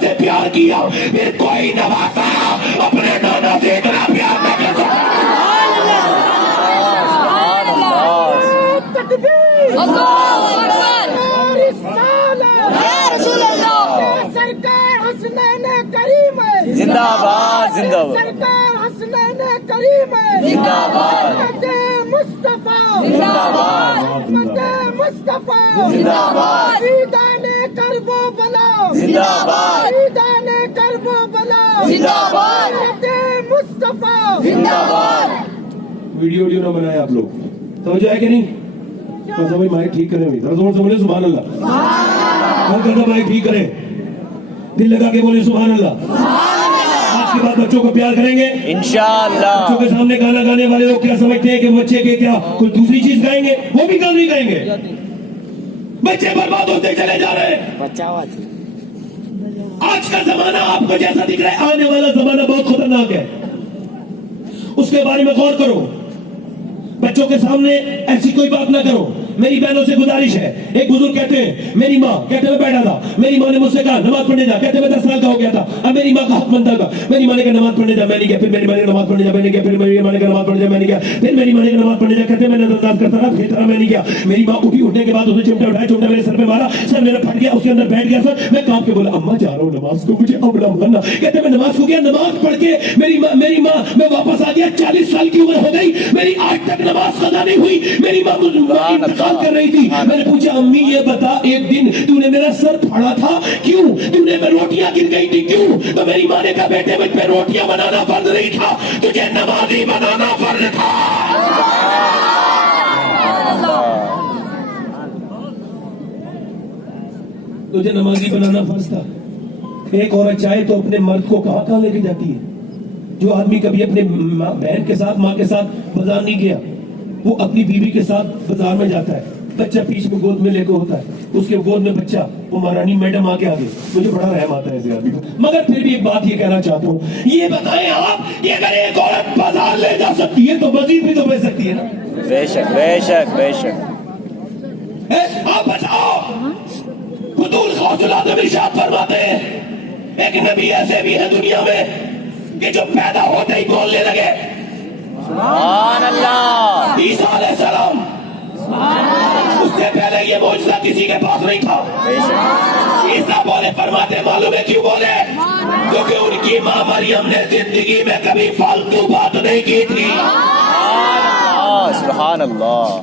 سے پیار کیا پھر کوئی نواسا اپنے نانا سے اتنا پیار نہ کر سکتا. سرکار حسنین کریم زندہ باد زندہ باد سرکار حسنین کریم زندہ باد مصطفیٰ زندہ باد مصطفیٰ زندہ باد عیدان کرب و بلا زندہ باد عیدان کرب و بلا زندہ باد مصطفیٰ زندہ باد. ویڈیو نہ بنائے آپ لوگ, سمجھ آئے کہ نہیں؟ بس بھائی مائک ٹھیک کریں, ذرا زور سے بولے سبحان اللہ. مائک ٹھیک کریں, دل لگا کے بولے سبحان اللہ. آج کے بعد بچوں کو پیار کریں گے انشاءاللہ. بچوں کے سامنے گانا گانے والے لوگ کیا سمجھتے ہیں کہ بچے کے کیا کوئی دوسری چیز گائیں گے, وہ بھی گانا نہیں گائیں گے. بچے برباد ہوتے چلے جا رہے ہیں. آج کا زمانہ آپ کو جیسا دکھ رہا ہے, آنے والا زمانہ بہت خطرناک ہے, اس کے بارے میں غور کرو. بچوں کے سامنے ایسی کوئی بات نہ کرو. میری بہنوں سے گزارش ہے, ایک بزرگ کہتے ہیں میری ماں, کہتے میں بیٹھا تھا, میری ماں نے مجھ سے کہا نماز پڑھنے جا, کہتے میں 10 سال کا ہو گیا تھا, اب میری ماں کا حق بنتا تھا. میری ماں نے کہا نماز پڑھنے جا, میں نے کہا, پھر میری ماں نے نماز پڑھنے جا, میں نے کہا, پھر میری ماں نے کہا نماز پڑھنے جا, میں نے کہا, پھر میری ماں نے کہا نماز پڑھنے جا, کہتے میں نظر انداز کرتا رہا, پھر طرح میں نے کیا. میری ماں اٹھنے کے بعد اسے چمٹا اٹھایا, چمٹا میرے سر پہ مارا, سر میرا پھٹ گیا, اس کے اندر بیٹھ گیا سر. میں کانپ کے بولا اماں جا رہا ہوں نماز کو, مجھے اب نہ ماننا. کہتے میں نماز کو گیا, نماز پڑھ کے میری ماں میں واپس آ گیا. 40 سال کی عمر ہو گئی, میری آج تک نماز قضا نہیں ہوئی. میری ماں مجھے انتقال کر رہی تھی. میں نے پوچھا امی یہ بتا, ایک دن تو نے میرا سر پھاڑا تھا کیوں؟ تو نے میں روٹیاں گر گئی تھی کیوں؟ تو میری ماں نے کہا بیٹے مجھ پہ روٹیاں بنانا فرض نہیں تھا, تجھے نمازی بنانا فرض تھا. تجھے نمازی بنانا فرض تھا. ایک عورت چاہے تو اپنے مرد کو کہاں لے کے جاتی ہے. جو آدمی کبھی اپنے بہن کے ساتھ, ماں کے ساتھ بازار نہیں گیا, وہ اپنی بیوی کے ساتھ بازار میں جاتا ہے, بچہ پیچھے میں گود میں لے کے ہوتا ہے, اس کے گود میں بچہ, وہ مہارانی میڈم آ کے آگے. مجھے بڑا رحم آتا ہے ایسے آدمی کو. مگر پھر بھی ایک بات یہ کہنا چاہتا ہوں, یہ بتائیں آپ کہ اگر ایک عورت بازار لے جا سکتی ہے تو مزید بھی تو بھیج سکتی ہے نا. بے شک بے شک بے شک. آپ بتاؤ, فضول غوث العظم ارشاد فرماتے ہیں ایک نبی ایسے بھی ہے دنیا میں کہ جو پیدا ہوتے ہی بولنے لگے. سبحان اللہ. عیسیٰ علیہ السلام, اس سے پہلے یہ معجزہ کسی کے پاس نہیں تھا. عیسیٰ بولے, فرماتے معلوم ہے کیوں بولے؟ کیونکہ ان کی ماں مریم نے زندگی میں کبھی فالتو بات نہیں کی تھی. سبحان اللہ.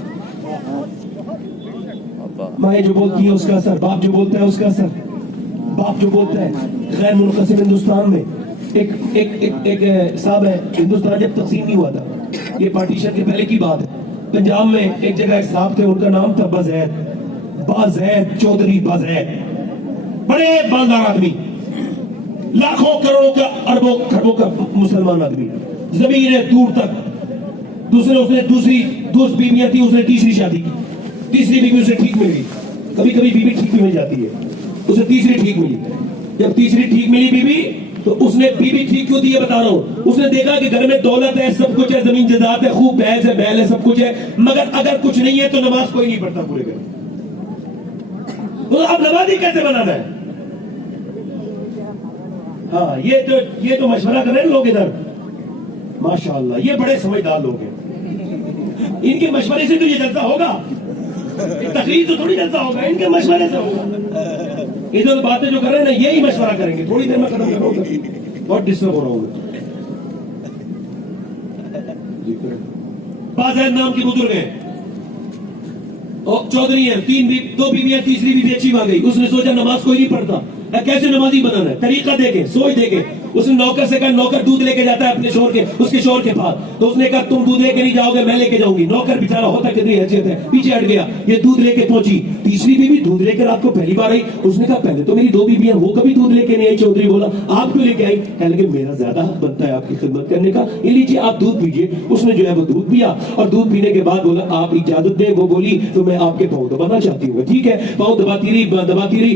ماں جو بولتی ہے اس کا اثر, باپ جو بولتا ہے اس کا اثر. باپ جو بولتا ہے, غیر منقسم ہندوستان میں ایک صاحب ہے, ہندوستان جب تقسیم نہیں ہوا تھا, یہ پارٹیشن کے پہلے کی بات ہے, پنجاب میں ایک جگہ ایک صاحب تھے, ان کا نام تھا بازید چودھری بازید. بڑے مالدار آدمی, لاکھوں کروڑوں کا اربوں خربوں کا مسلمان آدمی, زمینیں دور تک. اس نے دوسری بیویاں تھی, اس نے تیسری شادی کی. تیسری بیوی اسے ٹھیک مل گئی. کبھی کبھی بیوی ٹھیک بھی مل جاتی ہے, اسے تیسری ٹھیک ملی. جب تیسری ٹھیک ملی بیوی, تو اس نے بیوی ٹھیک کیوں دی ہے بتا رہا ہوں. اس نے دیکھا کہ گھر میں دولت ہے, سب کچھ ہے, زمین جائیداد ہے, خوب بھینس ہے, بیل ہے, سب کچھ ہے, مگر اگر کچھ نہیں ہے تو نماز کوئی نہیں پڑھتا پورے گھر. تو اب نمازی کیسے بنانا ہے؟ ہاں, یہ تو مشورہ کر رہے ہیں لوگ ادھر, ماشاءاللہ یہ بڑے سمجھدار لوگ ہیں. ان کے مشورے سے تو یہ جلسہ ہوگا, تقریر تو تھوڑی جلسہ ہوگا, ان کے مشورے سے ہوگا. ادھر باتیں جو کر رہے ہیں نا, یہی مشورہ کریں گے. تھوڑی دیر میں ختم کروں گا, بہت ڈسٹرب ہو رہا ہوں. بازید نام کی بزرگ ہیں, چودھری ہیں, 2 بیویاں, تیسری بیوی اچھی آ گئی. اس نے سوچا نماز کوئی نہیں پڑھتا, کیسے نمازی بنانا ہے, طریقہ دے کے, سوچ دے کے. اس نے نوکر سے کہا, نوکر دودھ لے کے جاتا ہے اپنے شوہر کے, اس کے شوہر کے پاس. تو اس نے کہا تم دودھ لے کے نہیں جاؤ گے, میں لے کے جاؤں گی. نوکر بیچارہ ہوتا کتنی حیثیت ہے, پیچھے ہٹ گیا. یہ دودھ لے کے پہنچی. تیسری بیوی دودھ لے کے رات کو پہلی بار آئی. اس نے کہا پہلے تو میری 2 بیویاں, وہ کبھی دودھ لے کے نہیں آئی. چودھری بولا آپ کیوں لے کے آئی؟ کہنے لگے میرا زیادہ حق بنتا ہے آپ کی خدمت کرنے کا, یہ لیجیے آپ دودھ پیجیے. اس نے جو ہے وہ دودھ پیا, اور دودھ پینے کے بعد بولا آپ اجازت دیں. وہ بولی تو میں آپ کے پاؤں دبانا چاہتی ہوں. ٹھیک ہے, پاؤں دباتی رہی.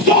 100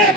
1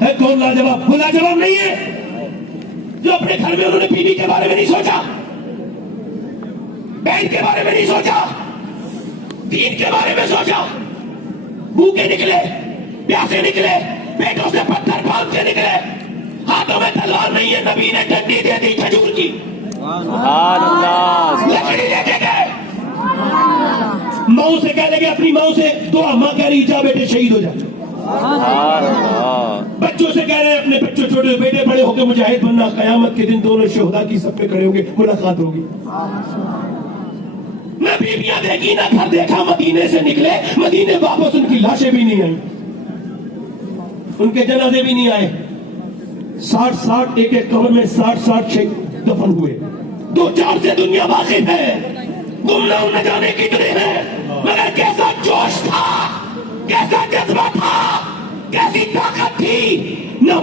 ہے کون لاجواب؟ وہ لاجواب نہیں ہے جو اپنے گھر میں انہوں نے بیوی کے بارے میں نہیں سوچا، بہن کے بارے میں نہیں سوچا، دین کے بارے میں سوچا، بھوکے نکلے، پیاسے نکلے، پیٹوں سے پتھر باندھ کے نکلے، ہاتھوں میں تلوار نہیں ہے، نبی نے ڈنڈی دے دی کھجور کی، سبحان اللہ. لکڑی لے کے گئے، ماؤں سے کہہ لگے اپنی ماؤں سے دعا، ماں کہہ رہی جا بیٹے شہید ہو جا، سبحان اللہ. بچوں سے کہہ رہے ہیں اپنے بچوں چھوٹے بیٹے بڑے ہو کے مجاہد بننا، قیامت کے دن دونوں شہداء کی سب پہ کھڑے ہوں گے، ملاقات ہوگی. نہ بیویاں دیکھی نہ گھر دیکھا، مدینے سے نکلے، مدینے واپس ان کی لاشیں بھی نہیں آئیں، ان کے جنازے بھی نہیں آئے. 60 ایک ایک قبر میں 60 شہید دفن ہوئے. 2-4 سے دنیا واقف ہے، گمنام نہ جانے کتنے ہیں، مگر کیسا جوش تھا، کیسا جذبہ تھا، کیسی طاقت تھی. نہ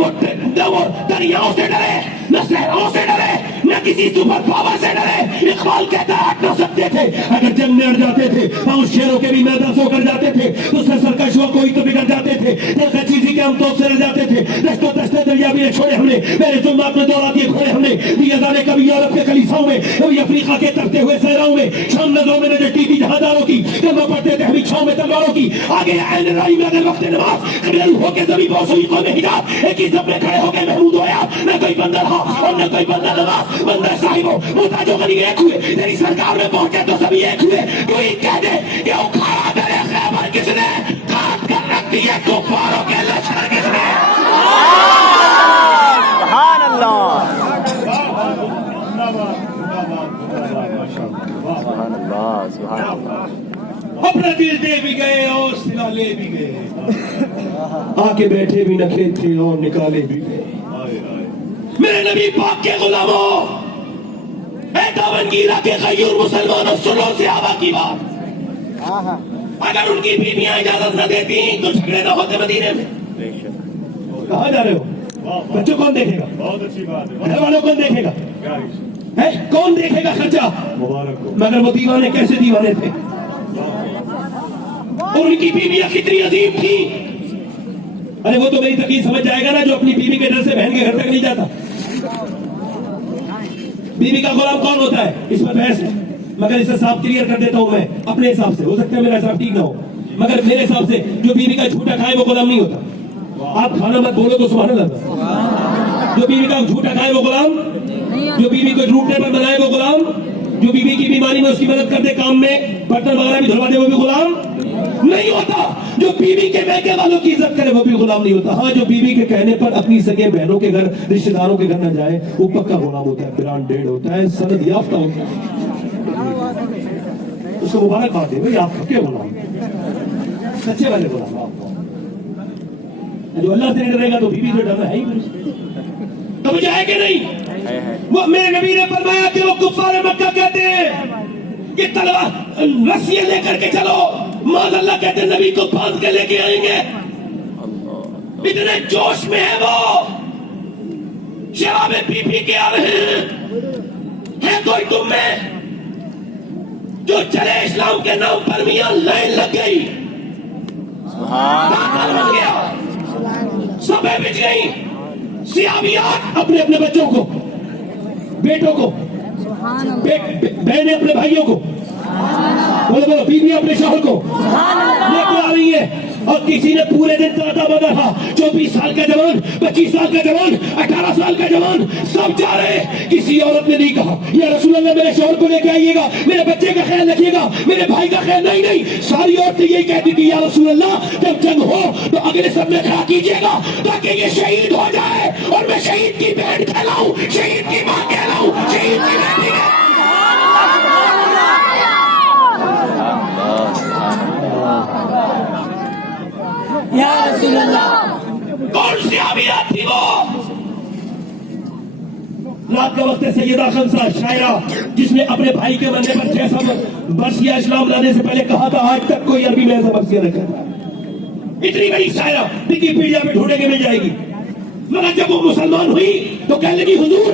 وہ دریاؤں سے ڈرے، نہ صحراؤں سے ڈرے، نہ کسی سپر پاور سے ڈرے. اقبال کہتا ہے ہٹ نہ سکتے تھے، اگر جنگ میں اڑ جاتے تھے، پاؤں شیروں کے بھی میدان سو کر جاتے تھے، اس سے سرکش ہوا کوئی تو بگڑ جاتے تھے، دلکا چیزی کے ہم تو سے رہ جاتے تھے. دشتوں دشتے دریا بھی چھوڑے ہم نے، میرے ظلمات میں دوڑا دیے کھوڑے ہم نے، دیا جانے کبھی یورپ کے کلیساؤں میں، کبھی افریقہ کے ترتے ہوئے صحراؤں میں، شام نظروں میں نجٹی تھی جہانداروں کی، کلمہ پڑھتے تھے ہمیں چھاؤں میں تلواروں کی. آگے عین رائی میں اگر وقت نماز قبل ہو کے زمین بوس ہوئی قوم حجاب، ایک ہی سب میں کھڑے ہو کے محمود ہویا، نہ کوئی بندہ رہا اور نہ کوئی بندہ نواز. بندہ صاحب ہو محتاج و غنی ایک ہوئے، تیری سرکار میں پہنچے تو سبھی ایک ہوئے. تو ہی کہہ دے کہ اکھاڑا درے خیبر کس نے، کاٹ کر رکھ دیا کفاروں کے لشکر کس نے. سبحان اللہ. سبحان اللہ. سبحان اللہ. اپنا دل دے بھی گئے اور سلا لے بھی گئے، آ کے بیٹھے بھی نہ کھیتے اور نکالے بھی گئے. میرے نبی پاک کے غلاموں، اے دامنگیرہ کے غیور مسلمانوں، سنو صحابہ کی بات. اگر ان کی بیویاں اجازت نہ دیتی تو جھگڑے نہ ہوتے مدینے میں. کہاں جا رہے ہو؟ بچوں کون دیکھے گا؟ بہت اچھی بات ہے. گھر والوں کون دیکھے گا؟ ہے کون دیکھے گا خرچہ؟ مبارک ہو. مگر وہ دیوانے کیسے دیوانے تھے، اور ان کی بیویاں کتنی عظیم تھی. ارے وہ تو میری تقریر سمجھ جائے گا نا جو اپنی بیوی کے ڈر سے بہن کے گھر تک نہیں جاتا. بیوی کا غلام کون ہوتا ہے، اس پر بحث ہے، مگر اسے صاف کلیئر کر دیتا ہوں میں اپنے حساب سے. ہو سکتا ہے میرا حساب ٹھیک نہ ہو، مگر میرے حساب سے جو بیوی کا جھوٹا کھائے وہ غلام نہیں ہوتا. آپ کھانا مت بولو تو سبحان اللہ. جو بیوی کا جھوٹا کھائے وہ غلام، جو بیوی کو جھوٹنے پر بنائے وہ غلام، جو بیوی کی بیماری میں اس کی مدد کرتے، کام میں برتن وغیرہ بھی دھلوا دے وہ بھی غلام نہیں ہوتا. جو بیوی کے میکے والوں کی عزت کرے وہ بھی غلام نہیں ہوتا. ہاں جو بیوی کے کہنے پر اپنی سگے بہنوں کے گھر، رشتہ داروں کے گھر نہ جائے وہ پکا غلام ہوتا ہے، برانڈیڈ ہوتا ہے، سند یافتہ ہوتا ہے. اس کو مبارکباد دے بھائی، آپ پکے غلام، سچے والے غلام. جو اللہ سے نہیں ڈرے گا تو بیوی سے ڈرنا ہے ہی. تو جائے کہ نہیں؟ وہ میرے نبی نے فرمایا کہ وہ کفار مکہ کہتے ہیں کہ تلوار رسیاں لے کر کے چلو، معاذ اللہ کہتے ہیں نبی کو باندھ کے لے کے آئیں گے. اتنے جوش میں ہے وہ، شرابیں پی پی کے آ رہے ہیں. ہے کوئی تم میں جو چلے اسلام کے نام پر میاں لائن لگ گئی، پاگل بن گیا، سبیں بچ گئی. سیابیات اپنے اپنے بچوں کو، بیٹوں کو، بہنیں اپنے بھائیوں کو، بولو بولو، بیوی اپنے شوہر کو لے کے آ رہی ہے. اور کسی نے پورے دن تاتا بنا تھا، 24 سال کا جوان، 25 سال کا جوان، 18 سال کا جوان، سب جا رہے. کسی عورت نے نہیں کہا یا رسول اللہ میرے شوہر کو لے کے آئیے گا، میرے بچے کا خیال رکھیے گا، میرے بھائی کا خیال. نہیں نہیں، ساری عورتیں یہی کہتی تھی یا رسول اللہ جب جنگ ہو تو اگلے سب میں کھڑا کیجیے گا تاکہ یہ شہید ہو جائے اور میں شہید کی بہن کہلاؤں، شہید کی ماں کہلاؤں، شہید کی بیٹی کہلاؤں. یا رسول اللہ. کون سی آبیات تھی وہ؟ رات کا وقت سیدہ خمسہ شاعرہ جس نے اپنے بھائی کے مرنے پر 600 برسیہ اسلام لانے سے پہلے کہا تھا، آج تک کوئی عربی میں ایسا برسیہ نہ کہتا. اتنی بڑی شاعرہ وکیپیڈیا پہ ڈھونڈے کے مل جائے گی. مگر جب وہ مسلمان ہوئی تو کہنے لگی حضور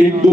1-2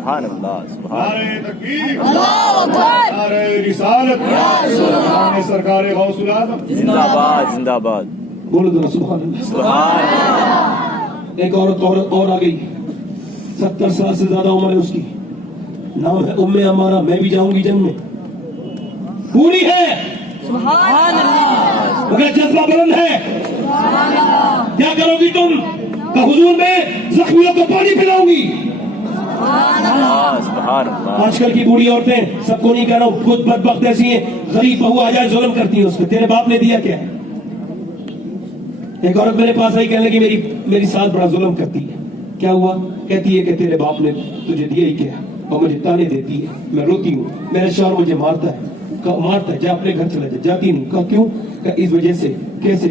سبحان اللہ سبحان نعرہ تکبیر، اللہ اکبر نعرہ رسالت، سامنے سرکار غوث العظم، زندہ باد زندہ باد بولو ذرا سبحان اللہ. سبحان اللہ. ایک عورت اور آ گئی, 70 سال سے زیادہ عمر ہے اس کی, نام ہے ام عمارہ. میں بھی جاؤں گی جنگ میں, پوری ہے مگر جذبہ بلند ہے. کیا کرو گی تم؟ کہ حضور میں زخمیوں کو پانی پلاؤں گی. سبحان اللہ. آج کل کی بوڑھی عورتیں, سب کو نہیں کہہ رہا ہوں, خود بدبخت ایسی ہیں, غریب بہو آ جائے ظلم کرتی ہیں اس پہ. تیرے باپ نے دیا کیا ہے؟ ایک عورت میرے پاس آئی, کہنے لگی میری ساس بڑا ظلم کرتی ہے. کیا ہوا؟ کہتی ہے کہ تیرے باپ نے تجھے دیا ہی کیا, اور مجھے تانے دیتی ہے, میں روتی ہوں, میرا شوہر مجھے مارتا ہے. جا اپنے گھر چلا جا. جاتی نہیں. کہا کیوں؟ کہ اس وجہ سے. کیسے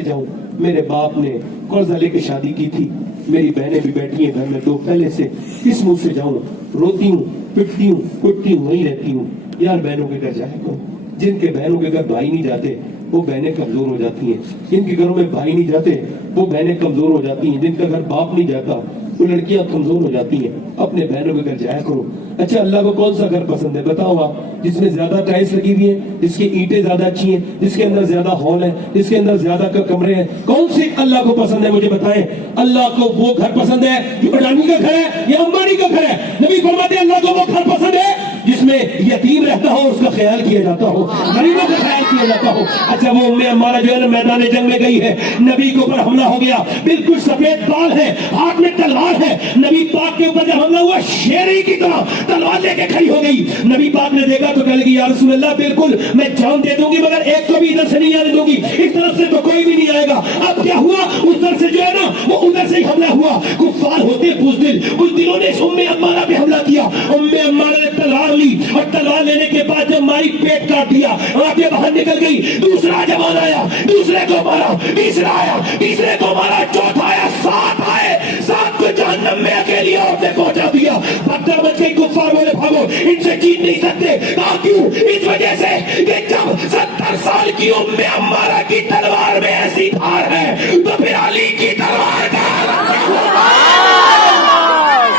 جاؤں؟ میرے باپ نے قرضہ لے کے شادی کی تھی, میری بہنیں بھی بیٹھی ہیں گھر میں, تو پہلے سے کس منہ سے جاؤں؟ روتی ہوں, پٹتی ہوں, کٹتی ہوں, وہیں رہتی ہوں. یار بہنوں کے گھر جایا کرو. جن کے بہنوں کے گھر بھائی نہیں جاتے وہ بہنیں کمزور ہو جاتی ہیں. جن کے گھروں میں بھائی نہیں جاتے وہ بہنیں کمزور ہو جاتی ہیں. جن کا گھر باپ نہیں جاتا وہ لڑکیاں کمزور ہو جاتی ہیں. اپنے بہنوں کے گھر جایا کرو. اچھا, اللہ کو کون سا گھر پسند ہے بتاؤ آپ؟ جس میں زیادہ ٹائلس لگی ہوئی ہیں, جس کی اینٹیں زیادہ اچھی ہیں, جس کے اندر زیادہ ہال ہے, جس کے اندر زیادہ کمرے ہیں. کون سے اللہ کو پسند ہے مجھے بتائیں؟ اللہ کو وہ گھر پسند ہے جو اڈانی کا گھر ہے یا امبانی کا گھر ہے. نبی فرماتے ہیں اللہ کو وہ گھر پسند ہے جس میں یتیم رہتا ہو, اس کا خیال کیا جاتا ہو, غریبوں کا خیال کیا جاتا ہو. اچھا, وہ ام عمارہ جو ہے نا میدان جنگ میں گئی ہے, نبی کے اوپر حملہ ہو گیا, بالکل سفید بال ہے, ہاتھ میں تلوار ہے. نبی پاک کے اوپر جب حملہ ہوا, شیری کی طرح تلوار لے کے کھڑی ہو گئی. نبی پاک نے دیکھا تو کہنے لگی یا رسول اللہ بالکل میں جان دے دوں گی مگر ایک کو بھی ادھر سے نہیں آنے دوں گی, اس طرف سے تو کوئی بھی نہیں آئے گا. اب کیا ہوا؟ اس طرف سے جو ہے نا وہ ادھر سے ہی حملہ ہوا. کفار ہوتے بزدل, اس دلوں نے ام عمارہ پہ حملہ کیا. ام عمارہ نے تلوار لی اور تلوار لینے کے بعد جب ماری پیٹ کاٹ دیا, آنکھیں باہر نکل گئی. دوسرا جوان آیا, دوسرے کو مارا, تیسرا آیا, تیسرے کو مارا, چوتھا آیا, 7 آئے, 7 کو جہنم میں اکیلی عورت نے پہنچا دیا. پتھر بچ گئی. کفار بولے بھاگو, ان سے جیت نہیں سکتے. کہا کیوں؟ اس وجہ سے کہ جب 70 سال کی ام عمارہ کی تلوار میں ایسی دھار ہے تو پھر علی کی تلوار کا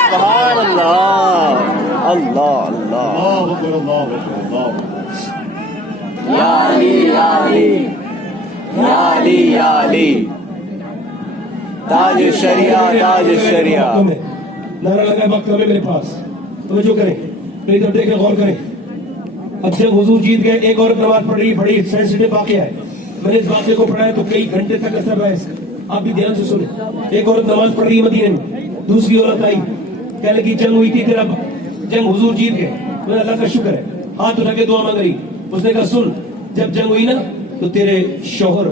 سبحان اللہ. اللہ اللہ. اللہ اکبر، اللہ اکبر، اللہ اکبر. یا علی یا علی یا علی یا علی, تاج الشریعہ تاج الشریعہ. نعرہ لگا وقت ہمیں میرے پاس. توجہ کریں, میری طرف دیکھیں, غور کریں. اب جب حضور جیت گئے, ایک عورت نماز پڑھ رہی, بڑی سینسیٹیو واقعہ ہے. میں نے اس واقعے کو پڑھا ہے تو کئی گھنٹے تک اثر رہا ہے اس کا, آپ بھی دھیان سے سنیں. ایک عورت نماز پڑھ رہی ہے مدینے میں, دوسری عورت آئی, کہنے لگی جنگ ہوئی تھی, تیرا جنگ حضور جیت گئے. میں اللہ کا شکر ہے, ہاتھ اٹھا کے دعا مانگ رہی. اس نے کہا سن, جب جنگ ہوئی نا تو تیرے شوہر,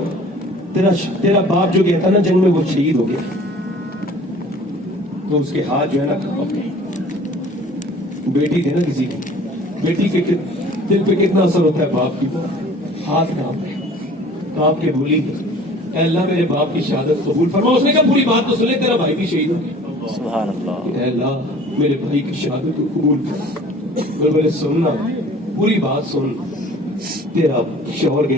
تیرا باپ جو گیا تھا نا جنگ میں, وہ شہید ہو گیا. تو اس کے ہاتھ جو ہے نا کانپ گئے. بیٹی تھی نا کسی کی, بیٹی کے دل پہ کتنا اثر ہوتا ہے باپ کی. ہاتھ کانپ گئے, کانپ کے بولی اے اللہ میرے باپ کی شہادت قبول فرما. اس نے کہا پوری بات تو سنے, تیرا بھائی بھی شہید ہو گیا. سبحان اللہ. اے اللہ میرے بھائی کی شہادت کو قبول کر. بولے سننا, پوری بات سن, تیرا شوہر گیا